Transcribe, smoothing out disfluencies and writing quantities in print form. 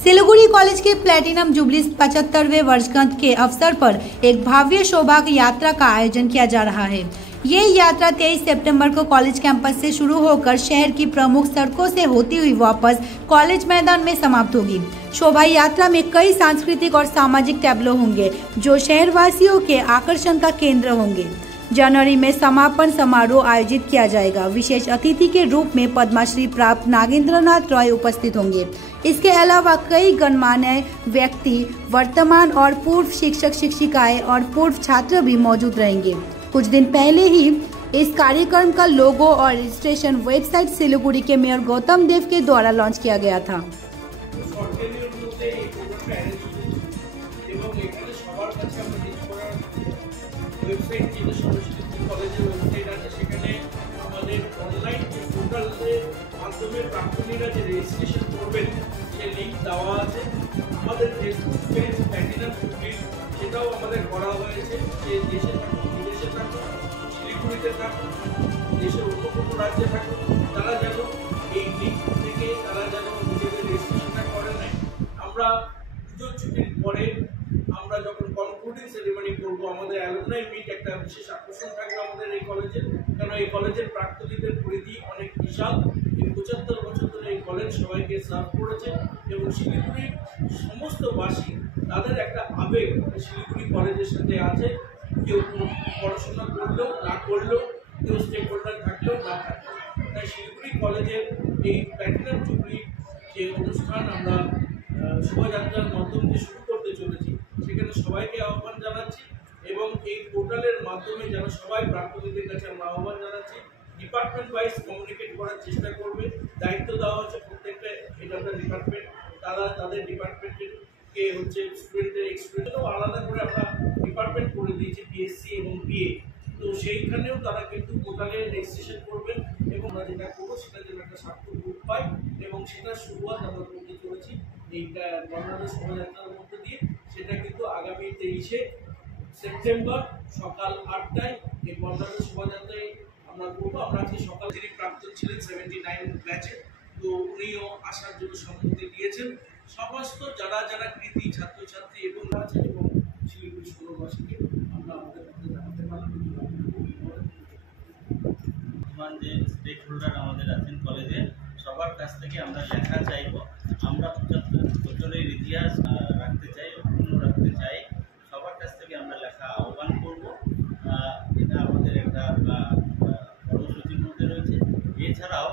Siliguri college के platinum jubilee 75वें वर्षगांठ के अवसर पर एक भव्य सौभाग्य यात्रा का आयोजन किया जा रहा है। ये यात्रा 23 सितंबर को कॉलेज कैंपस से शुरू होकर शहर की प्रमुख सड़कों से होती हुई वापस कॉलेज मैदान में समाप्त होगी। शोभा यात्रा में कई सांस्कृतिक और सामाजिक टैबलो होंगे जो शहरवासियों के आकर्षण का केंद्र होंगे। जनवरी में समापन समारोह आयोजित किया जाएगा। विशेष अतिथि के रूप में पद्मश्री प्राप्त नागेंद्रनाथ रॉय उपस्थित होंगे। इसके अलावा कई गणमान्य व्यक्ति, वर्तमान और पूर्व शिक्षक शिक्षिकाएं और पूर्व छात्र भी मौजूद रहेंगे। कुछ दिन पहले ही इस कार्यक्रम का लोगो और रजिस्ट्रेशन वेबसाइट सिलीगुड़ी के मेयर गौतम देव के द्वारा लॉन्च किया गया था। ওয়েবসাইট যেটা সংস্কৃতি কলেজের ওয়েবসাইট আছে সেখানে আমাদের অনলাইন যে পোর্টালের মাধ্যমে প্রাক্তনীরা যে রেজিস্ট্রেশন করবেন সেই লিঙ্ক দেওয়া আছে। আমাদের ফেসবুক পেজ প্ল্যাটিনাম জুবলি সেটাও আমাদের করা হয়েছে। যে দেশে থাকুন, বিদেশে থাকুন, শিলিগুড়িতে থাকুন, দেশের অন্য কোনো রাজ্যে থাকুন, তারা যেন এই লিঙ্ক থেকে তারা যেন নিজেদের রেজিস্ট্রেশনটা করে নেয়। আমরা পুজোর ছুটির পরে আমরা যখন কনক্লুডিং সেরেমনি করবো, আমাদের অ্যালুমনাই মিট একটা বিশেষ আকর্ষণ থাকবে আমাদের এই কলেজে। কারণ এই কলেজের প্রাক্তনীদের পরিধি অনেক বিশাল। এই 75 বছর ধরে এই কলেজ সবাইকে সার্ভ করেছে এবং শিলিগুড়ির সমস্ত বাসী তাদের একটা আবেগ শিলিগুড়ি কলেজের সাথে আছে। কেউ পড়াশোনা করলেও না করলেও, কেউ স্টেক হোল্ডার থাকলেও না থাকলেও, তাই শিলিগুড়ি কলেজের এই প্ল্যাটিনাম জুবলি যে অনুষ্ঠান আমরা শোভাযাত্রার মাধ্যম দিয়ে শুরু করতে চলেছি, সেখানে সবাইকে আহ্বান জানাচ্ছি এবং এই পোর্টালের মাধ্যমে যেন সবাই প্রাক্তনীদের কাছে আমরা আহ্বান জানাচ্ছি ডিপার্টমেন্ট ওয়াইজ কমিউনিকেট করার চেষ্টা করবে। দায়িত্ব দেওয়া হচ্ছে প্রত্যেকটা হেড অফ দ্য ডিপার্টমেন্ট, তারা তাদের ডিপার্টমেন্টকে হচ্ছে স্টুডেন্টের এক্সপিরিয়েন্সও আলাদা করে আমরা ডিপার্টমেন্ট করে দিয়েছি, বিএসসি এবং বিএ। তো সেইখানেও তারা কিন্তু পোর্টালে রেজিস্ট্রেশন করবেন এবং আমরা যেটা করবো সেটা যেন একটা সার্থক রূপ পাই এবং সেটার শুরুয়াত আমরা করতে চলেছি এইটা বর্ণাঢ্য শোভাযাত্রার মধ্যে দিয়ে। সেটা কিন্তু আগামী 23শে সেপ্টেম্বর সকাল 8টায় এই বর্ণাঢ্য শোভাযাত্রায় আমরা করবো। আমরা আজকে সকাল যিনি প্রাক্তন ছিলেন 79 ব্যাচে, তো উনিও আসার জন্য সম্মতি দিয়েছেন। সমস্ত যারা যারা কৃতি ছাত্রছাত্রী এবং আছে এবং শিলিগুড়ি শহরবাসীকে আমরা আমাদের মধ্যে জানাতে পারলাম। যে স্টেক হোল্ডার আমাদের আছেন কলেজে, সবার কাছ থেকে আমরা লেখা চাইব। আমরা 75 বছরের ইতিহাস রাখতে চাই, অক্ষুণ্ণ রাখতে চাই। সবার কাছ থেকে আমরা লেখা আহ্বান করব। এটা আমাদের একটা কর্মসূচির মধ্যে রয়েছে। এছাড়াও